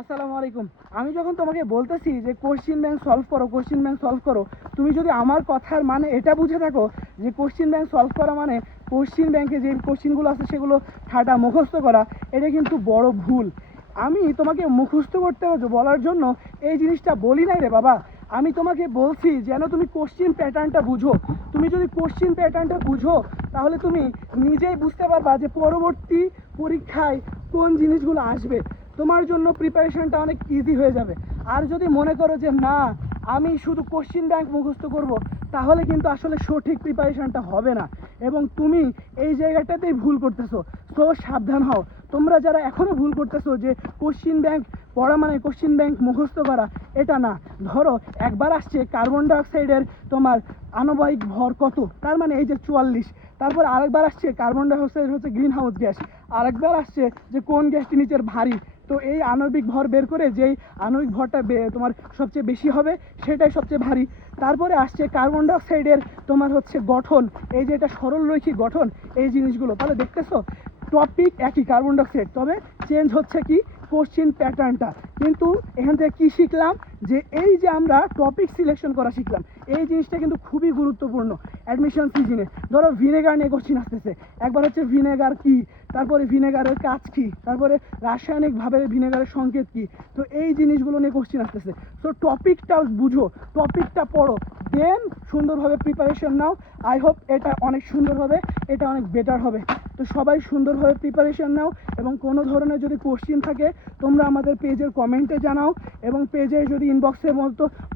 আসসালামু আলাইকুম। আমি যখন তোমাকে বলতেছি যে কোশ্চেন ব্যাংক সলভ করো, তুমি যদি আমার কথার মানে এটা বুঝে থাকো যে কোশ্চেন ব্যাংক সলভ করা মানে কোশ্চেন ব্যাংকে যে কোশ্চেনগুলো আছে সেগুলো ঠাটা মুখস্থ করা, এটা কিন্তু বড় ভুল। আমি তোমাকে মুখস্থ করতে বলার জন্য এই জিনিসটা বলি নাই রে বাবা। আমি তোমাকে বলছি যেন তুমি কোশ্চেন প্যাটার্নটা বুঝো। তুমি যদি কোশ্চেন প্যাটার্নটা বুঝো তাহলে তুমি নিজেই বুঝতে পারবা যে পরবর্তী পরীক্ষায় কোন জিনিসগুলো আসবে, তোমার জন্য প্রিপারেশনটা অনেক ইজি হয়ে যাবে। আর যদি মনে করো যে না আমি শুধু কোশ্চেন ব্যাংক মুখস্থ করব, তাহলে কিন্তু আসলে সঠিক প্রিপারেশনটা হবে না এবং তুমি এই জায়গাটাতেই ভুল করতেছো। তো সাবধান হও। তোমরা যারা এখনও ভুল করতেছো যে কোশ্চেন ব্যাংক পড়া মানে কোশ্চেন ব্যাংক মুখস্থ করা, এটা না। ধরো একবার আসছে কার্বন ডাইঅক্সাইডের তোমার আণবিক ভর কত, তার মানে এই যে 44। তারপর আরেকবার আসছে কার্বন ডাইঅক্সাইড হচ্ছে গ্রিন হাউস গ্যাস, আরেকবার আসছে যে কোন গ্যাসটি নিচের ভারী। তো এই আণবিক ভর বের করে যেই আণবিক ভরটা তোমার সবচেয়ে বেশি হবে সেটাই সবচেয়ে ভারী। তারপরে আসছে কার্বন ডাইঅক্সাইডের তোমার হচ্ছে গঠন, এই যে এটা সরলরৈখিক গঠন, এই জিনিসগুলো। তাহলে দেখতেছো টপিক একই কার্বন ডাইঅক্সাইড, তবে চেঞ্জ হচ্ছে কি কোশ্চেন প্যাটার্নটা। কিন্তু এখান থেকে কী শিখলাম যে এই যে আমরা টপিক সিলেকশন করা শিখলাম, এই জিনিসটা কিন্তু খুবই গুরুত্বপূর্ণ অ্যাডমিশন সিজনে। ধরো ভিনেগার নিয়ে কোশ্চেন আসতেছে, একবার হচ্ছে ভিনেগার কি, তারপরে ভিনেগারের কাজ কি, তারপরে রাসায়নিকভাবে ভিনেগারের সংকেত কি। তো এই জিনিসগুলো নিয়ে কোশ্চেন আসতেছে। সো টপিকটা বুঝো, টপিকটা পড়ো, দেন সুন্দরভাবে প্রিপারেশন নাও। আই হোপ এটা অনেক সুন্দর হবে, এটা অনেক বেটার হবে। তো সবাই সুন্দরভাবে প্রিপারেশন নাও এবং কোনো ধরনের যদি কোশ্চেন থাকে তোমরা আমাদের পেজের কমেন্টে জানাও, এবং পেজে যদি ইনবক্সে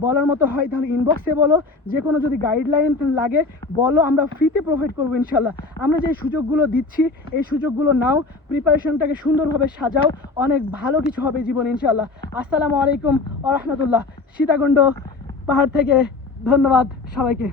বলার মতো হয় তাহলে ইনবক্সে বলো। যে কোনো যদি গাইডলাইন লাগে বলো, আমরা ফ্রিতে প্রোভাইড করবো ইনশাল্লাহ। আমরা যে সুযোগগুলো দিচ্ছি এই সুযোগগুলো নাও, প্রিপারেশনটাকে সুন্দরভাবে সাজাও, অনেক ভালো কিছু হবে জীবন ইনশাল্লাহ। আসসালামু আলাইকুম ওয়া রাহমাতুল্লাহ। সীতাকুণ্ড পাহাড় থেকে ধন্যবাদ সবাইকে।